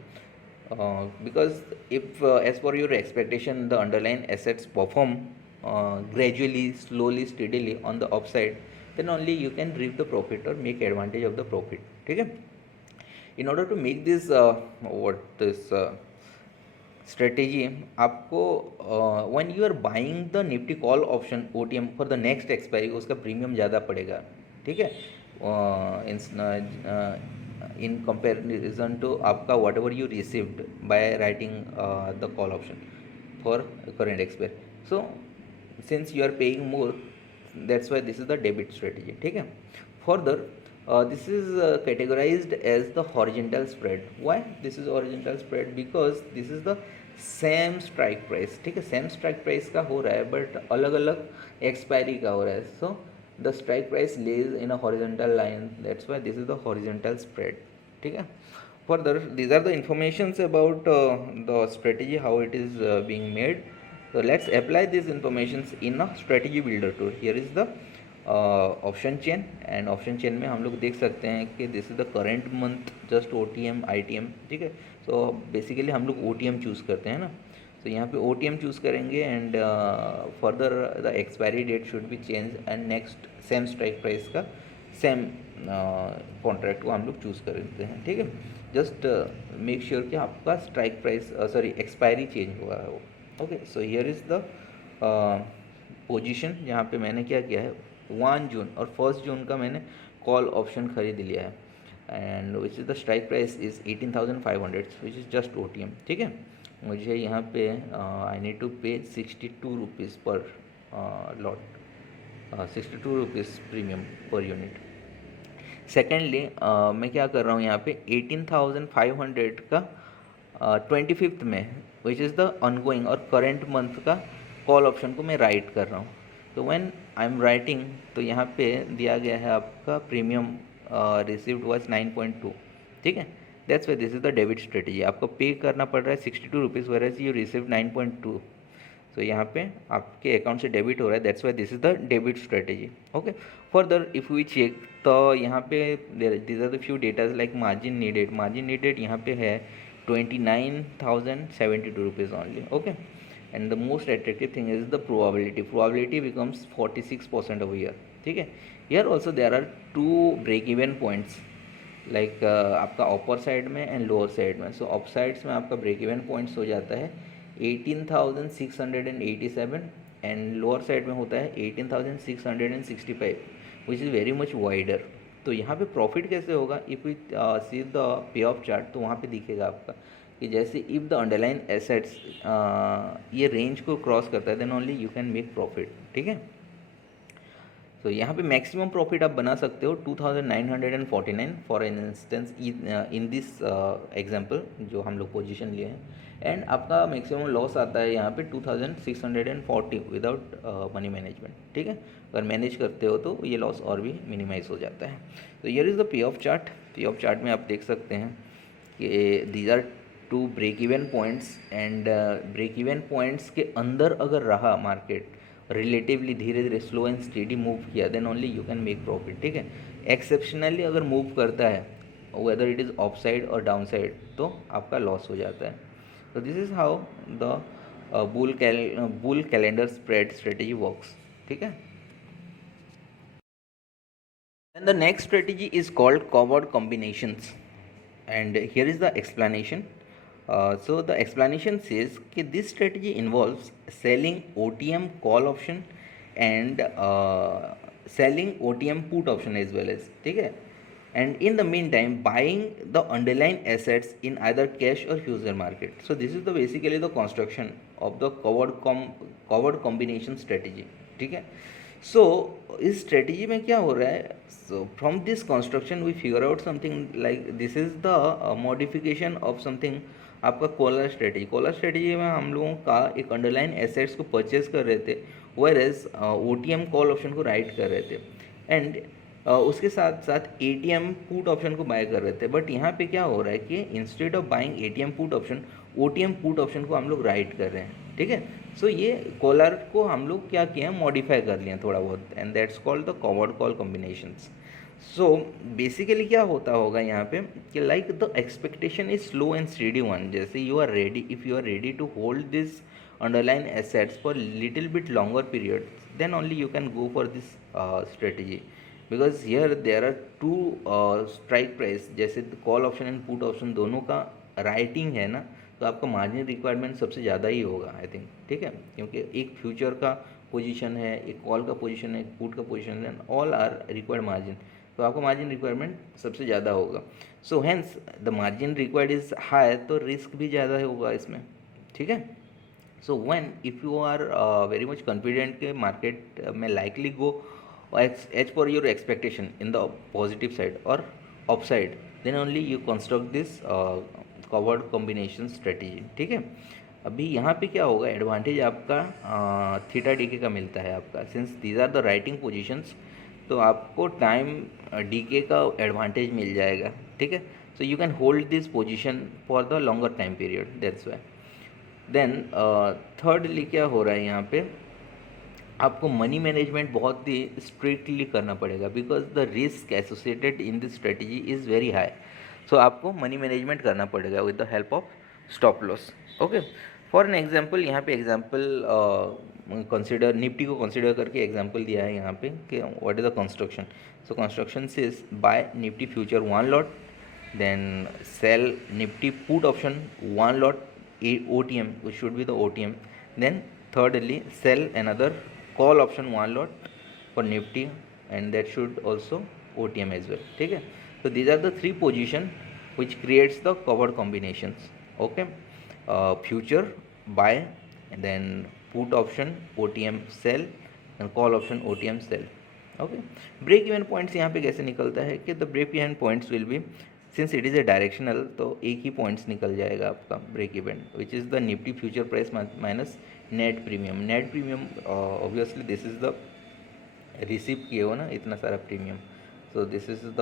Because if as per your expectation the underlying assets perform gradually, slowly, steadily on the upside, then only you can reap the profit or make advantage of the profit. ठीक है. In order to make this strategy, आपको when you are buying the Nifty call option OTM for the next expiry उसका premium ज़्यादा पड़ेगा. ठीक है. In comparison to आपका whatever you received by writing the call option for current expiry. So since you are paying more, that's why this is the debit strategy. ठीक है. Further, this is categorized as the horizontal spread. Why this is horizontal spread? Because this is the same strike price. ठीक है. Same strike price का हो रहा है but अलग अलग एक्सपायरी का हो रहा है. So the strike price lays in a horizontal line. That's why this is the horizontal spread. ठीक है. Further these are the informations about the strategy, how it is being made. So let's apply these informations in a strategy builder tool. Here is the option chain, and option chain में हम लोग देख सकते हैं कि this is the current month just OTM ITM. ठीक है. So basically हम लोग OTM चूज़ करते हैं ना. तो यहाँ पे OTM चूज़ करेंगे and further the expiry date should be change and next same strike price का सेम कॉन्ट्रैक्ट को हम लोग चूज़ करते हैं. ठीक है. जस्ट मेक श्योर कि आपका स्ट्राइक प्राइस एक्सपायरी चेंज हुआ है वो. Okay. So here is the position जहाँ पे मैंने क्या किया है 1 जून और 1 जून का मैंने कॉल ऑप्शन खरीद लिया है and which is the strike price is 18,500 which is just OTM. ठीक है. मुझे यहाँ पे आई नीड टू पे 62 रुपीज़ पर lot, 62 rupees premium per unit. Secondly मैं क्या कर रहा हूँ यहाँ पे 18,500 का 25th में विच इज़ द ऑनगोइंग और करेंट मंथ का कॉल ऑप्शन को मैं राइट कर रहा हूँ. तो व्हेन आई एम राइटिंग तो यहाँ पे दिया गया है आपका प्रीमियम रिसीव्ड वाज 9.2. ठीक है. That's why this is the debit strategy. आपको पे करना पड़ रहा है 62 रुपीज़ वेयरएज यू रिसीव 9.2. तो यहाँ पे आपके अकाउंट से डेबिट हो रहा है. That's why this is the debit strategy. Okay. Further if we check तो यहाँ पे this are the few datas like margin needed. Margin needed यहाँ पे है 29,072 rupees only. Okay. And the most attractive thing is the probability. Probability becomes 46% over here. ठीक है. Here also there are two break even points like आपका अपर side में and lower side में. So up sides में आपका break even points हो जाता है 18,687 एंड लोअर साइड में होता है 18,665 which is very much wider. तो यहाँ पे प्रॉफिट कैसे होगा? इफ़ वी सी द पे ऑफ चार्ट तो वहाँ पे दिखेगा आपका कि जैसे इफ़ द अंडरलाइन एसेट्स ये रेंज को क्रॉस करता है then only you can make profit. ठीक है. तो यहाँ पे मैक्सिमम प्रॉफिट आप बना सकते हो 2,949 for an instance in this example जो हम लोग पोजीशन लिए हैं. एंड आपका मैक्सिमम लॉस आता है यहाँ पे 2,640 विदाउट मनी मैनेजमेंट. ठीक है. अगर मैनेज करते हो तो ये लॉस और भी मिनिमाइज हो जाता है. तो हियर इज़ द पे of chart. Pay of chart में आप देख सकते हैं कि these are two break even points and break even points के अंदर अगर रहा मार्केट रिलेटिवली धीरे धीरे स्लो एंड स्टेडी मूव किया then only you can make profit. ठीक है. एक्सेप्शनली अगर मूव करता है whether it is up side और डाउन साइड तो आपका लॉस हो जाता है. तो this is how the bull calendar spread strategy works. ठीक है. And the next strategy is called covered combinations and here is the explanation. So the explanation says that this strategy involves selling OTM call option and selling OTM put option as well as. ठीक है. And in the meantime buying the underlying assets in either cash or future market. So this is the basically the construction of the covered combination strategy. ठीक है. So इस strategy में क्या हो रहा है? So from this construction we figure out something like this is the modification of something आपका collar strategy. Collar strategy में हम लोगों का एक अंडरलाइन एसेट्स को परचेज कर रहे थे where as OTM call option को राइट कर रहे थे, एंड उसके साथ साथ ATM पुट ऑप्शन को बाय कर रहे थे। बट यहाँ पे क्या हो रहा है कि instead of buying ATM put option, OTM put option को हम लोग राइट कर रहे हैं, ठीक है। सो ये कॉलर को हम लोग क्या किए हैं, मॉडिफाई कर लिए थोड़ा बहुत, and that's called the covered call combinations. So basically क्या होता होगा यहाँ पे कि like the expectation is slow and steady one, जैसे you are ready, if you are ready to hold this underlying assets for little bit longer period, then only you can go for this strategy, because here there are two strike price, जैसे call option and put option दोनों का writing है ना, तो आपका margin requirement सबसे ज़्यादा ही होगा आई थिंक, ठीक है। क्योंकि एक फ्यूचर का पोजीशन है, एक कॉल का पोजीशन है, एक पुट का पोजीशन है, ऑल आर रिक्वायर्ड मार्जिन, तो आपका मार्जिन रिक्वायरमेंट सबसे ज़्यादा होगा। So hence the margin required is high, तो रिस्क भी ज़्यादा होगा इसमें, ठीक है। So when if you are very much confident कि market may likely go as per your expectation in the positive side or upside, then only you construct this covered combination strategy, ठीक है। अभी यहाँ पे क्या होगा, एडवांटेज आपका theta DK का मिलता है आपका, since these are the writing positions, तो आपको टाइम डीके का एडवांटेज मिल जाएगा, ठीक है। So you can hold this position for the longer time period, that's why. Then thirdly क्या हो रहा है यहाँ पे, आपको मनी मैनेजमेंट बहुत ही स्ट्रिक्टली करना पड़ेगा, because the risk associated in this strategy is very high. So आपको मनी मैनेजमेंट करना पड़ेगा with the help of stop loss, okay. For an example, यहाँ पे एग्जांपल कंसिडर निफ्टी को कंसिडर करके एग्जांपल दिया है यहाँ पे कि what is the construction. So construction is buy Nifty future 1 lot, then sell nifty put option 1 lot OTM, which should be the OTM. Then thirdly sell another call option 1 lot for nifty, and that should also OTM as well, ठीक है। So these are the three position which creates the covered combinations, okay। Future buy, and then put option OTM sell, and call option OTM sell, okay. Break even points यहाँ पे कैसे निकलता है कि the break even points will be, since it is a directional, तो एक ही points निकल जाएगा आपका break even, which is the Nifty future price minus net premium. Net premium obviously this is the receive किए हो ना इतना सारा premium, so this is the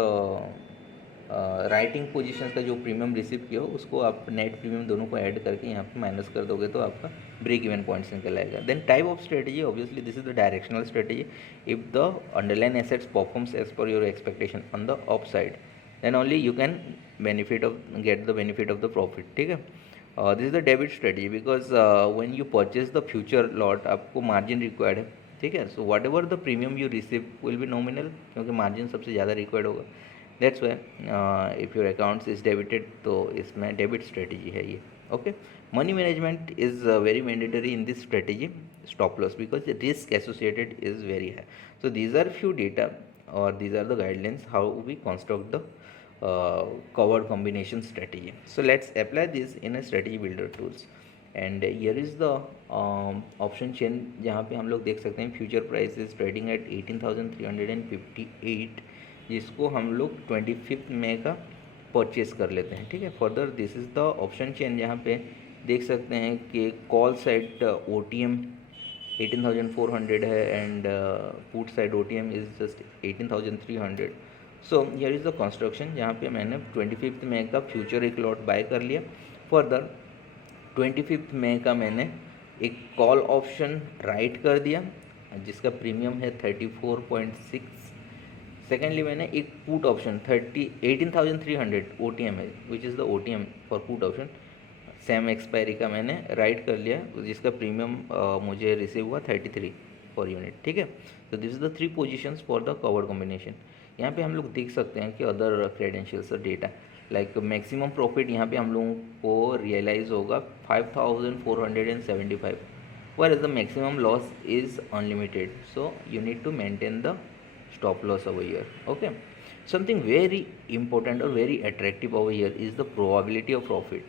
writing position का जो प्रीमियम रिसीव किया हो उसको आप नेट प्रीमियम दोनों को ऐड करके यहाँ पे माइनस कर दोगे तो आपका ब्रेक इवन पॉइंट्स निकल आएगा। Then type of strategy, obviously this is the directional strategy, if the underline assets performs as per your expectation on the up side, then only you can get the benefit of the profit, ठीक है। This is the debit strategy, because when you purchase the future lot आपको margin required है, ठीक है। So whatever the premium you receive will be nominal, क्योंकि margin सबसे ज़्यादा required होगा, that's why if your accounts is debited, तो इसमें डेबिट स्ट्रेटजी है ये, okay. Money management is very mandatory in this strategy stop loss, because risk associated is very high. So these are few data और these are the guidelines how we construct the covered combination strategy. So let's apply this in a strategy builder tools, and here is the option chain जहाँ पे हम लोग देख सकते हैं future price is trading at 18,358, जिसको हम लोग 25 मई का परचेस कर लेते हैं, ठीक है। Further this is the option chain, जहाँ पे देख सकते हैं कि कॉल साइड OTM 18,400 है, and put side OTM is just 18,300। So here is the construction, जहाँ पे मैंने 25 मई का फ्यूचर एक लॉट बाय कर लिया। फर्दर 25 मई का मैंने एक कॉल ऑप्शन राइट कर दिया जिसका प्रीमियम है 34.6। सेकेंडली मैंने एक पुट ऑप्शन 18,300 OTM है, विच is the OTM for put option, same expiry का मैंने राइट कर लिया, जिसका प्रीमियम मुझे रिसीव हुआ 33 पर यूनिट, ठीक है। तो this is the 3 positions for the covered combination. यहाँ पे हम लोग देख सकते हैं कि अदर क्रेडेंशियल्स और डेटा लाइक मैक्सिमम प्रॉफिट यहाँ पे हम लोगों को रियलाइज़ होगा 5,475, where is the maximum loss is unlimited, so you need to maintain the stop loss over here, okay। Something very important और very attractive over here is the probability of profit,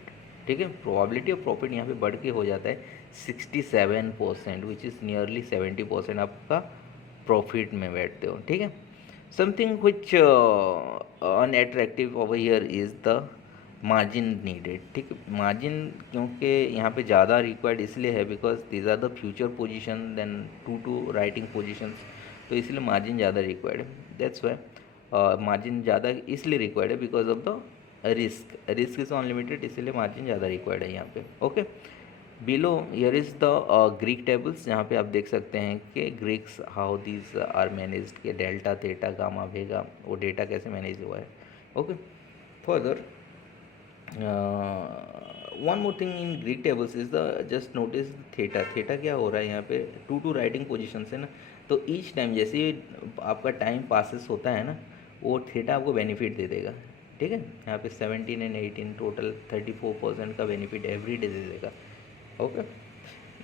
ठीक है। probability of profit यहाँ पे बढ़ के हो जाता है 67%, which is nearly 70% आपका प्रॉफिट में बैठते हो, ठीक है। Something which unattractive over here is the margin needed, ठीक है। मार्जिन क्योंकि यहाँ पे ज़्यादा रिक्वायर्ड इसलिए है because these are the future position then two writing positions, तो इसलिए मार्जिन ज़्यादा रिक्वायर्ड है। दैट्स वाई मार्जिन ज़्यादा इसलिए रिक्वायर्ड है because of the risk, risk is unlimited, इसीलिए मार्जिन ज़्यादा रिक्वायर्ड है यहाँ पे। Okay, below here is the Greek tables, यहाँ पे आप देख सकते हैं कि Greeks how these are managed, के डेल्टा थीटा गामा वेगा वो डेटा कैसे मैनेज हुआ है। Okay, further one more thing in Greek tables is the just notice theta, theta क्या हो रहा है यहाँ पे, टू राइटिंग पोजीशन है ना, तो ईच टाइम जैसे ही आपका टाइम पासिस होता है ना, वो थीटा आपको बेनिफिट दे देगा, ठीक है। यहाँ पे 17 एंड 18 टोटल 34% का बेनिफिट एवरी डे दे देगा। Okay,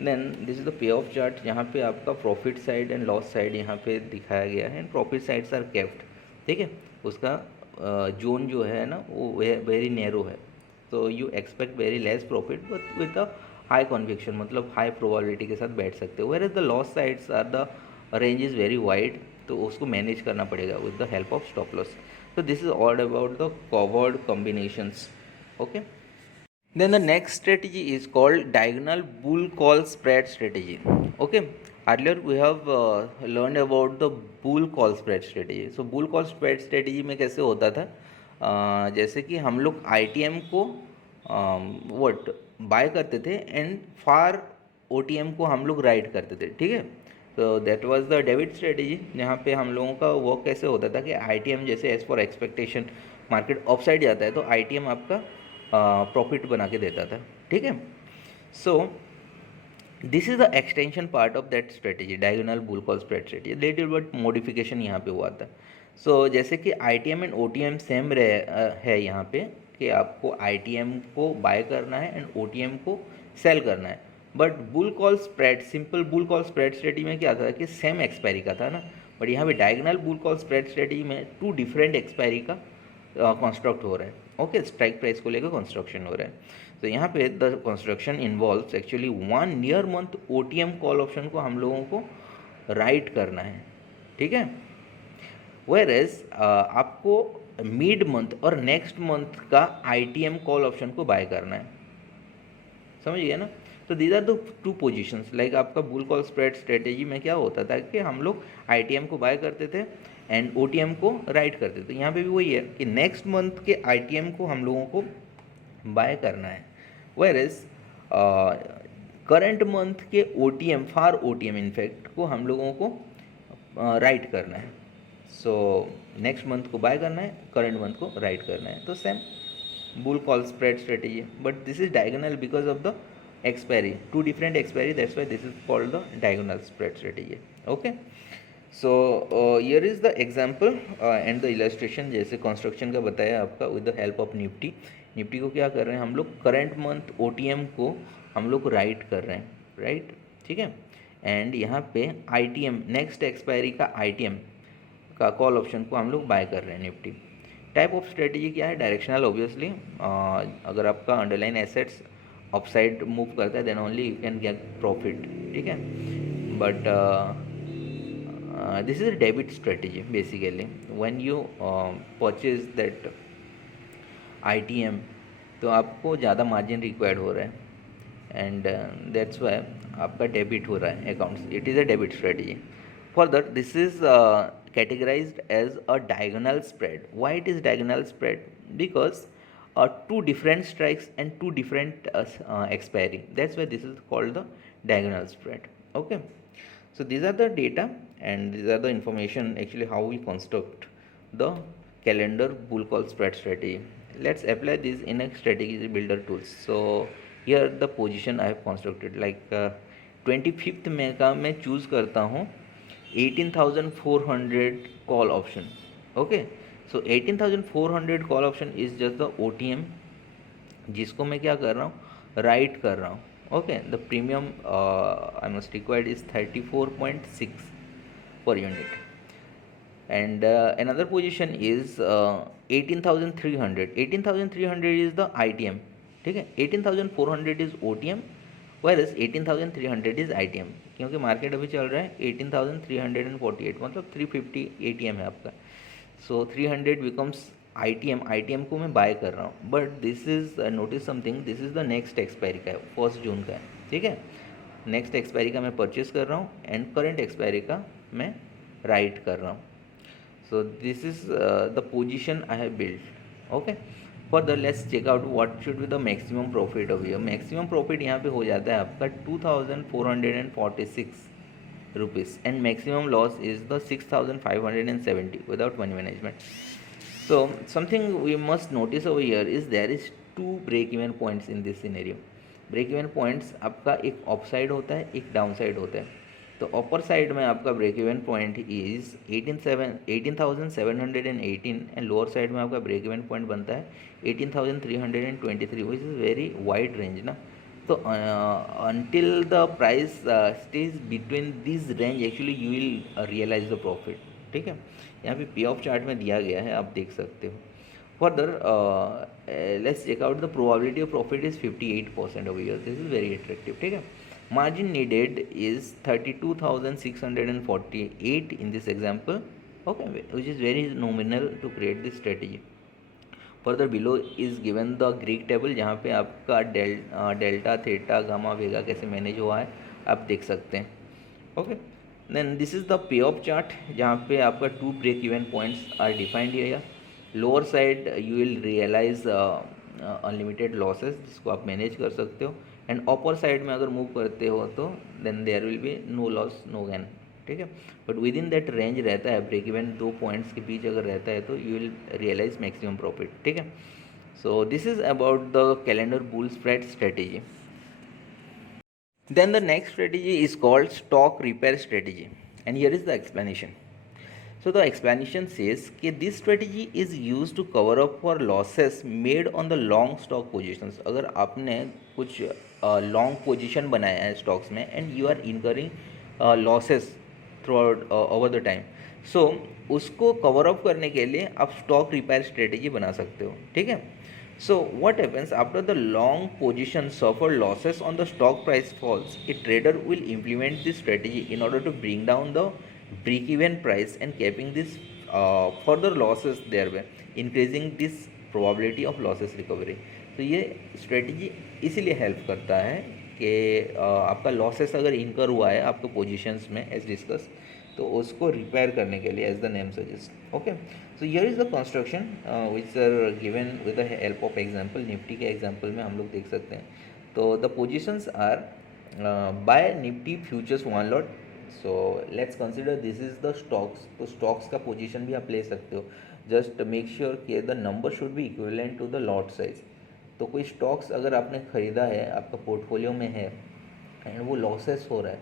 then this is the पे ऑफ चार्ट, यहाँ पे आपका profit side and loss side यहाँ पे दिखाया गया है, and profit sides are kept, ठीक है। उसका जोन जो है ना वो वेरी नैरो है, तो you expect very less profit but with the high conviction, मतलब हाई प्रोबेबिलिटी के साथ बैठ सकते हो। Where as the loss sides are the range is very wide, तो उसको मैनेज करना पड़ेगा with the help of stop loss. So this is all about the covered combinations. Okay. Then the next strategy is called diagonal bull call spread strategy. Okay. Earlier we have learned about the bull call spread strategy. So bull call spread strategy में कैसे होता था, जैसे कि हम लोग ITM को what bye करते थे एंड फार OTM को हम लोग राइट करते थे, ठीक है। तो that was the debit strategy, जहाँ पे हम लोगों का वर्क कैसे होता था कि ITM जैसे as for expectation market of side जाता है तो ITM आपका प्रॉफिट बना के देता था, ठीक है। So this is the extension part of that strategy, diagonal bull call spread strategy, little but modification यहाँ पे हुआ था। सो जैसे कि ITM एंड OTM सेम है यहाँ पे कि आपको ITM को बाय करना है एंड OTM को सेल करना है, but bull call spread, simple bull call spread strategy में क्या था कि सेम एक्सपायरी का था ना, बट यहाँ पे diagonal bull call spread strategy में टू डिफरेंट एक्सपायरी का कंस्ट्रक्ट हो रहा है। ओके, स्ट्राइक प्राइस को लेकर कंस्ट्रक्शन हो रहा है। तो यहाँ पे the construction involves actually 1 near month OTM call option को हम लोगों को राइट करना है, ठीक है। वेयर एज आपको मिड मंथ और नेक्स्ट मंथ का ITM कॉल ऑप्शन को बाय करना है, समझ गए ना। तो these are the two positions, like आपका बुल कॉल स्प्रेड स्ट्रेटेजी में क्या होता था कि हम लोग ITM को बाय करते थे एंड OTM को राइट करते थे। यहाँ पे भी वही है कि नेक्स्ट मंथ के ITM को हम लोगों को बाय करना है, वेयर एज करंट मंथ के OTM फार OTM इनफैक्ट को हम लोगों को राइट करना है। सो नेक्स्ट मंथ को बाय करना है, करंट मंथ को राइट करना है, तो same bull call spread strategy, but this is diagonal because of the expiry, two different expiry, that's why this is called the diagonal spread strategy. Okay, so here is the example and the illustration, जैसे construction का बताया आपका with the help of Nifty. Nifty को क्या कर रहे हैं हम लोग, करंट मंथ OTM को हम लोग राइट कर रहे हैं, राइट, ठीक है। एंड यहाँ पे ITM नेक्स्ट एक्सपायरी का ITM का कॉल ऑप्शन को हम लोग बाय कर रहे हैं निफ्टी। टाइप ऑफ स्ट्रेटेजी क्या है, डायरेक्शनल ऑब्वियसली, अगर आपका अंडरलाइन एसेट्स अपसाइड मूव करता है then only you can get profit, ठीक है। But this is a debit strategy basically, when you purchase that ITM तो आपको ज़्यादा मार्जिन रिक्वायर्ड हो रहा है एंड दैट्स वाई आपका डेबिट हो रहा है accounts, it is a debit strategy. Further this is categorized as a diagonal spread. Why it is diagonal spread? Because two different strikes and two different expiry. That's why this is called the diagonal spread. Okay. So these are the data and these are the information actually how we construct the calendar bull call spread strategy. Let's apply this in a strategy builder tools. So here the position I have constructed like 25th में का मैं choose करता हूँ 18,400 call option. Okay, so 18,400 call option is just the OTM जिसको मैं क्या कर रहा हूँ, राइट कर रहा हूँ। Okay, the premium I must required is 34.6 per unit and another position is 18,300 is the ITM, ठीक है। 18,400 is OTM whereas 18,300 is ITM, क्योंकि मार्केट अभी चल रहा है 18,348 मतलब 350 ATM है आपका। सो 300 बिकम्स आई टी एम को मैं बाय कर रहा हूँ, but this is notice something, this is the next expiry का है, 1 जून का है, ठीक है। नेक्स्ट एक्सपायरी का मैं परचेस कर रहा हूँ एंड करंट एक्सपायरी का मैं राइट कर रहा हूँ। So this is the position I have built. Okay. Further, let's check out what should be the maximum profit over here. Maximum profit यहाँ पे हो जाता है आपका 2446 rupees and maximum loss is the 6570 without money management. So something we must notice over here is there is two break even points in this scenario. Break even points आपका एक up side होता है, एक down side होता है। तो अपर side में आपका break even point is 18,718 and lower side में आपका ब्रेक इवन पॉइंट बनता है 18,323, which is very wide range ना। तो until the price stays between this range actually you will realize the profit, ठीक है। यहाँ पे पे ऑफ चार्ट में दिया गया है, आप देख सकते हो। Further, let's check out the probability of profit is 58% over here. This is very attractive, ठीक है। Margin needed is 32,648 in this example, okay, which is very nominal to create this strategy. Further below is given the Greek table, जहाँ पे आपका delta theta gamma वेगा कैसे manage हुआ है आप देख सकते हैं। Okay, then this is the पे ऑफ चार्ट, जहाँ पे आपका 2 break even points are defined here. Lower side you will realise unlimited losses, जिसको आप मैनेज कर सकते हो, एंड अपर साइड में अगर मूव करते हो तो then there will be no loss no gain, ठीक है। But within that range रहता है, ब्रेक इवन 2 पॉइंट्स के बीच अगर रहता है तो you will realise maximum profit, ठीक है। So this is about the calendar bull spread strategy. Then the next strategy is called stock repair strategy, and here is the explanation. So the explanation says that this strategy is used to cover up for losses made on the long stock positions. अगर आपने कुछ long position बनाया है stocks में and you are incurring losses throughout over the time, so उसको cover up करने के लिए आप stock repair strategy बना सकते हो, ठीक है। So what happens after the long position suffer losses on the stock price falls, a trader will implement this strategy in order to bring down the break-even price and capping this further losses thereby increasing this probability of losses recovery. तो ये strategy इसीलिए help करता है कि आपका losses अगर incur हुआ है आपको positions में as discussed, तो उसको रिपेयर करने के लिए as the name suggest. Okay, so here is the construction which are given with the help of example. Nifty के एग्जांपल में हम लोग देख सकते हैं। तो the positions are buy Nifty futures 1 lot. So let's consider this is the stocks. तो stocks का पोजीशन भी आप ले सकते हो, जस्ट मेक श्योर कि the number should be equivalent to the lot size. तो कोई स्टॉक्स अगर आपने ख़रीदा है, आपका पोर्टफोलियो में है एंड वो लॉसेस हो रहा है,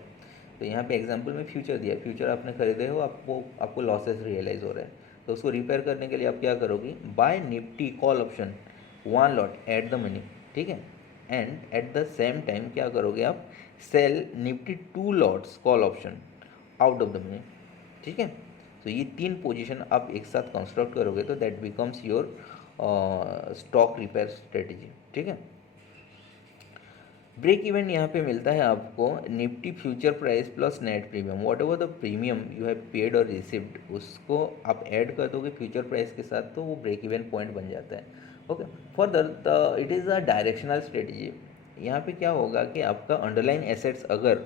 तो यहाँ पे एग्जांपल में फ्यूचर दिया, फ्यूचर आपने खरीदे हो, आपको लॉसेस रियलाइज़ हो रहा है, तो उसको रिपेयर करने के लिए आप क्या करोगे, buy Nifty call option 1 lot at the money, ठीक है। And at the same time क्या करोगे आप, sell Nifty 2 lots call option out of the money, ठीक है। तो ये 3 पोजीशन आप एक साथ कंस्ट्रक्ट करोगे तो that becomes your stock repair strategy, ठीक है। ब्रेक इवन यहाँ पे मिलता है आपको Nifty future price plus net premium, what ever the premium you have paid और रिसिव्ड, उसको आप ऐड कर दोगे फ्यूचर प्राइस के साथ, तो वो ब्रेक इवन पॉइंट बन जाता है। Okay, further the it is a directional strategy. यहाँ पे क्या होगा कि आपका अंडरलाइन एसेट्स अगर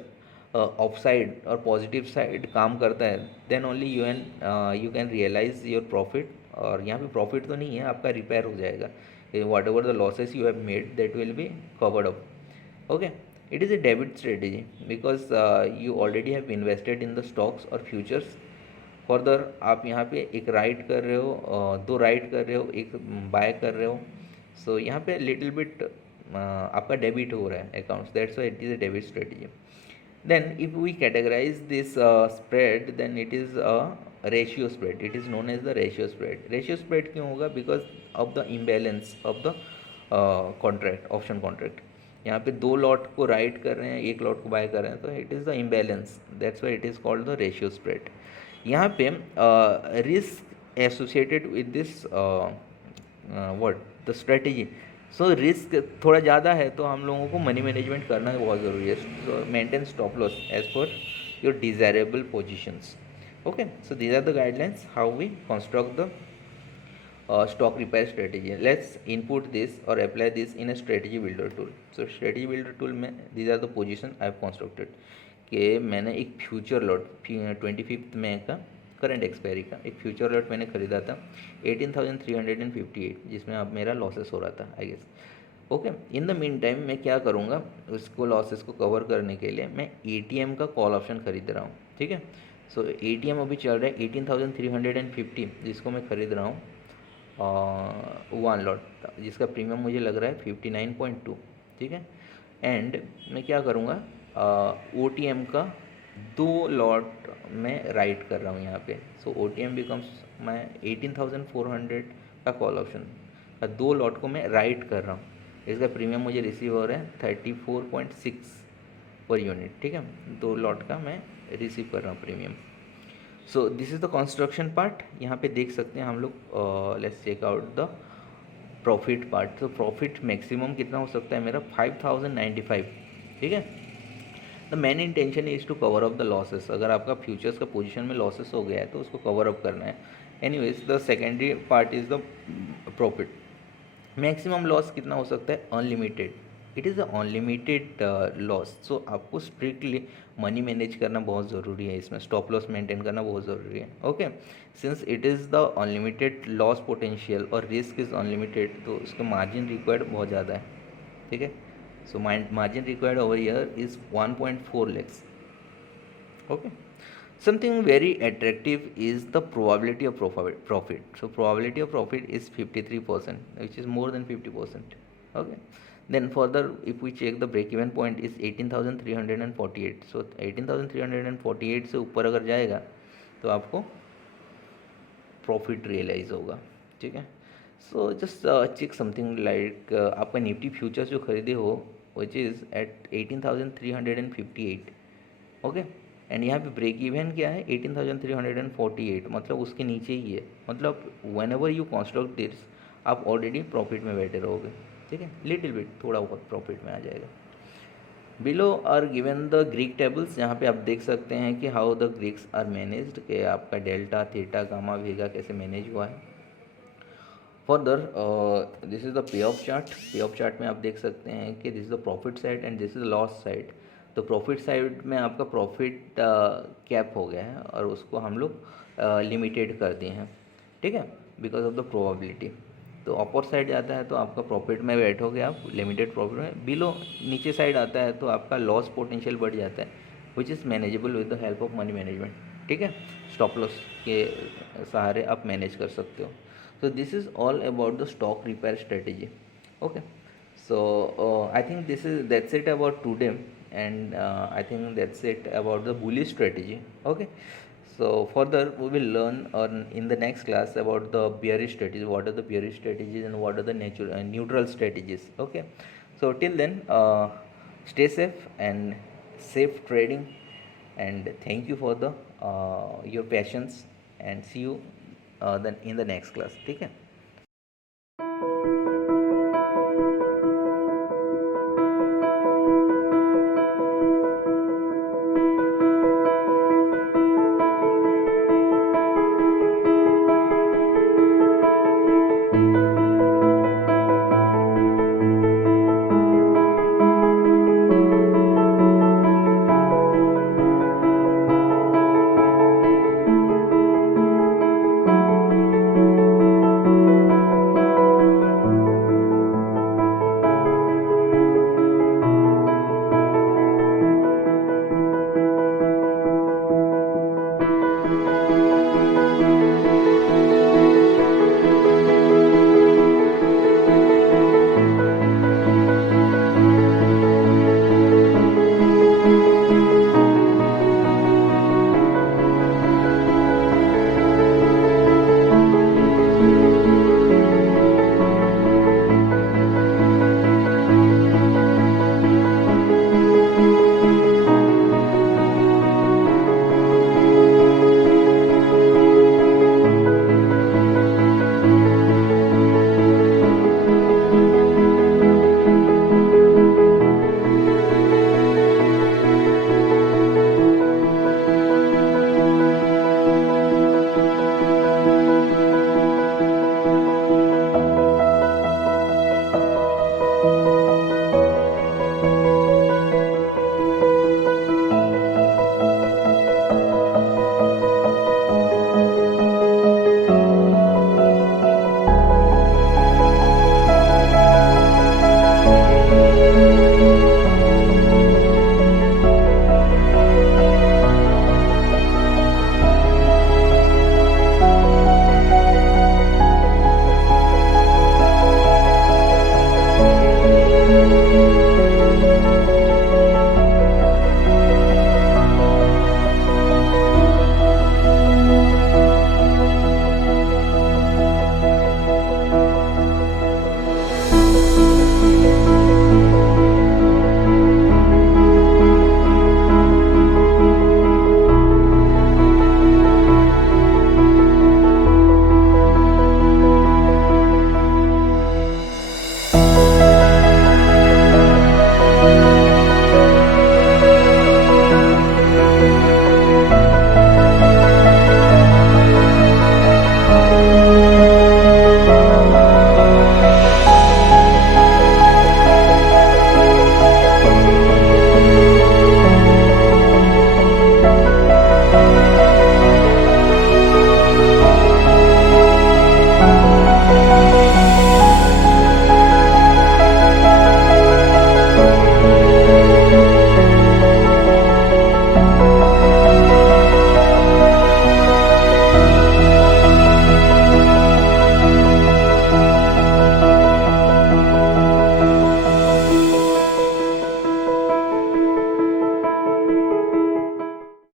ऑफ साइड और पॉजिटिव साइड काम करता है, then only you can realise your profit. और यहाँ पे प्रॉफिट तो नहीं है, आपका रिपेयर हो जाएगा, what ever the losses you have made that will be covered up. Okay, it is a debit strategy because you already have invested in the stocks और futures. फर्दर आप यहाँ पे एक राइट कर रहे हो, 2 राइट कर रहे हो, एक बाय कर रहे हो, सो यहाँ पे लिटिल बिट आपका डेबिट हो रहा है accounts, that's why it is a debit strategy. Then if we categorise this spread, then it is a ratio spread, it is known as the ratio spread. Ratio spread क्यों होगा, because of the imbalance of the contract, option contract. यहाँ पे 2 lot को write कर रहे हैं, 1 lot को buy कर रहे हैं, तो it is the imbalance, that's why it is called the ratio spread. यहाँ पे risk associated with this what the strategy, so risk थोड़ा ज़्यादा है, तो हम लोगों को मनी मैनेजमेंट करना बहुत ज़रूरी है। So maintain stop loss as per your desirable positions. Okay, so these are the guidelines how we construct the stock repair strategy. Let's input this or apply this in a strategy builder tool. So strategy builder tool में these are the position I have constructed कि मैंने एक future lot 25 मई का current expiry का एक future lot मैंने ख़रीदा था 18,358 जिसमें अब मेरा लॉसेस हो रहा था I guess. Okay, in the mean time मैं क्या करूँगा, उसको लॉसेस को कवर करने के लिए मैं ATM का कॉल ऑप्शन खरीद रहा हूँ. ठीक है, सो ATM अभी चल रहा है 18,350 जिसको मैं खरीद रहा हूँ वन लॉट जिसका प्रीमियम मुझे लग रहा है 59.2. ठीक है, एंड मैं क्या करूँगा OTM का 2 लॉट में राइट कर रहा हूँ यहाँ पे. सो OTM बिकम्स मैं 18,400 का कॉल ऑप्शन का 2 लॉट को मैं राइट कर रहा हूँ. इसका प्रीमियम मुझे रिसीव हो रहा है 34.6 पर यूनिट. ठीक है, 2 लॉट का मैं रिसीव कर रहा हूँ premium. So this is the construction part. यहाँ पे देख सकते हैं हम लोग. Let's check out the profit part. तो प्रॉफिट मैक्सिमम कितना हो सकता है मेरा 5,095. ठीक है, the main intention is to cover up the losses. अगर आपका फ्यूचर्स का पोजीशन में लॉसेस हो गया है तो उसको कवर अप करना है. Anyways the secondary part is the profit. Maximum loss कितना हो सकता है, unlimited. It is a unlimited loss. So आपको स्ट्रिक्टली मनी मैनेज करना बहुत ज़रूरी है, इसमें स्टॉप लॉस मेंटेन करना बहुत ज़रूरी है. Okay, since it is the unlimited loss potential और रिस्क इज़ अनलिमिटेड तो उसका मार्जिन रिक्वायर्ड बहुत ज़्यादा है. ठीक है, so margin required over year is 1.4 lakhs. Okay, something very attractive is the probability of profit. So probability of profit is 53%, which is more than 50%. Okay, then further if we check the break even point is 18,348. So 18,348 से ऊपर अगर जाएगा तो आपको profit realise होगा. ठीक है, so just check something like आपका निफ्टी फ्यूचर्स जो खरीदे हो which is at 18,358. Okay, and यहाँ पे ब्रेक इवन क्या है 18,348, मतलब उसके नीचे ही है. मतलब when ever you construct this आप ऑलरेडी प्रॉफिट में बैठे रहोगे. ठीक है, लिटिल बिट थोड़ा बहुत प्रॉफिट में आ जाएगा. Below are given the Greek tables. यहाँ पे आप देख सकते हैं कि how the Greeks are managed, कि आपका डेल्टा थीटा गामा वीगा कैसे मैनेज हुआ है. फर्दर दिस इज़ द पे of chart. Pay of chart में आप देख सकते हैं कि this is the profit side and this is the loss side. तो प्रॉफिट साइड में आपका प्रॉफिट कैप हो गया है और उसको हम लोग लिमिटेड कर दिए हैं. ठीक है, बिकॉज ऑफ द प्रोबेबिलिटी. तो अपर साइड जाता है तो आपका प्रॉफिट में बैठोगे आप लिमिटेड प्रॉफिट में. बिलो नीचे साइड आता है तो आपका लॉस पोटेंशियल बढ़ जाता है which is manageable with the help of money management. ठीक है, स्टॉप लॉस के सहारे आप मैनेज कर सकते हो. So this is all about the stock repair strategy. Okay, so I think that's it about today, and I think that's it about the bullish strategy. Okay, so further we will learn in the next class about the bearish strategies. What are the bearish strategies and what are the neutral strategies. Okay, so till then stay safe and safe trading, and thank you for the your patience, and see you then in the next class. ठीक है.